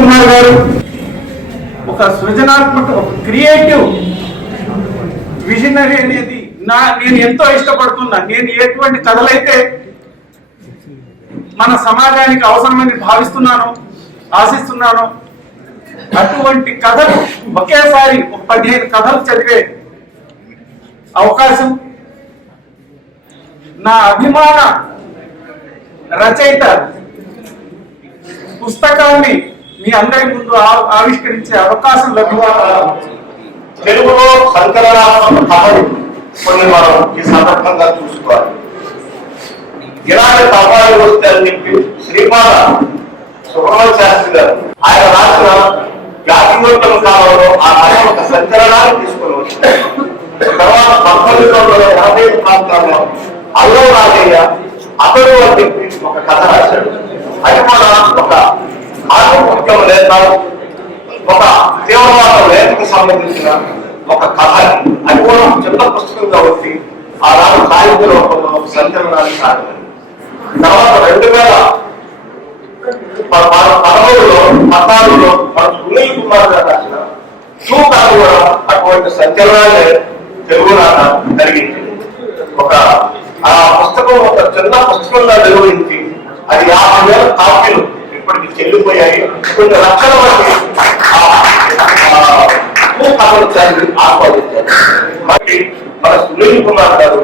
కుమార్ గారు ఒక సృజనాత్మక, ఒక క్రియేటివ్ విజనరీ అనేది నేను ఎంతో ఇష్టపడుతున్నా. నేను ఎటువంటి కథలైతే మన సమాజానికి అవసరమని భావిస్తున్నాను, ఆశిస్తున్నాను, అటువంటి కథలు ఒకేసారి 15 కథలు చదివే అవకాశం నా అభిమాన రచయిత పుస్తకాన్ని మీ అందరి ముందు ఆవిష్కరించే అవకాశం లభించడం. తెలుగులో సంకలనాత్మక కథలు కొన్ని మనం ఈ సందర్భంగా చూసుకోవాలి. ఇలాంటి తపాలు వస్తే అని చెప్పి శ్రీపాద సుబ్రహ్మణ్య శాస్త్రి గారు ఆయన రాసిన జాతీయోత్తమ కాలంలో ఆ కథ ఒక సంచలనాన్ని తీసుకుని వచ్చారు. తర్వాత 1980 ప్రాంతాల్లో అల్లం రాజయ్య అతడు అని చెప్పి ఒక కథ రాశాడు. అది కూడా ఒక ఆత్మహత్యం లేక ఒక తీవ్రవాద లేఖకు సంబంధించిన ఒక కథ. అది కూడా చిన్న పుస్తకంగా వచ్చి ఆ రాజు సాహిత్య రూపంలో ఒక సంచలనాన్ని సాగింది. తర్వాత 2013లో మన సునీల్ కుమార్ గారు రాసిన షూ కథ కూడా అటువంటి సంచలనాన్ని తెలుగు నాట కలిగించింది. ఆ పుస్తకం ఒక చిన్న పుస్తకంగా నిర్వహించి అది 50,000 కాపీలు ఇప్పటికి చెల్లిపోయాయి. కొన్ని లక్షల మంది కథలు చదివి ఆస్వాదించారు. మరి మన సునీల్ కుమార్ గారు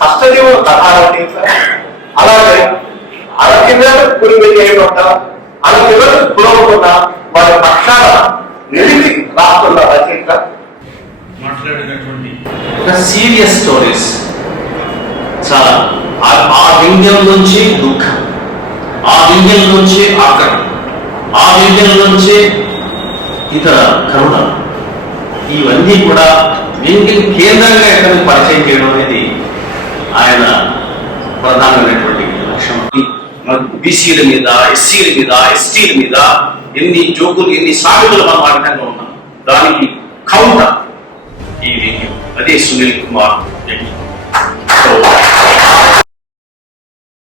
కష్టజీవుల కథాలని, అలాగే అరకిన్నరకు గురి చేయకుండా అరకిన్నరకు గురవకుండా వారి పక్షాన నిలిచి రాస్తున్న రచయిత. మాట్లాడినటువంటి ఒక సీరియస్ స్టోరీస్ చాలా ఆ వ్యంగ్యం నుంచి దుఃఖం, ఆ వ్యంగ్యం నుంచి ఆకరణ, ఆ వ్యంగ్యం నుంచి ఇతర కరుణ, ఇవన్నీ కూడా వ్యంగ్యం కేంద్రంగా ఎక్కడ పరిచయం చేయడం అనేది ఆయన ప్రధానమైనటువంటి లక్ష్యం. బీసీల మీద, ఎస్సీల మీద, ఎస్టీల మీద ఎన్ని జోకులు, ఎన్ని సాగులు మనం ఆ విధంగా ఉన్నాం. దానికి కౌంటర్ ఈ వ్యంగ్యం. అదే సునీల్ కుమార్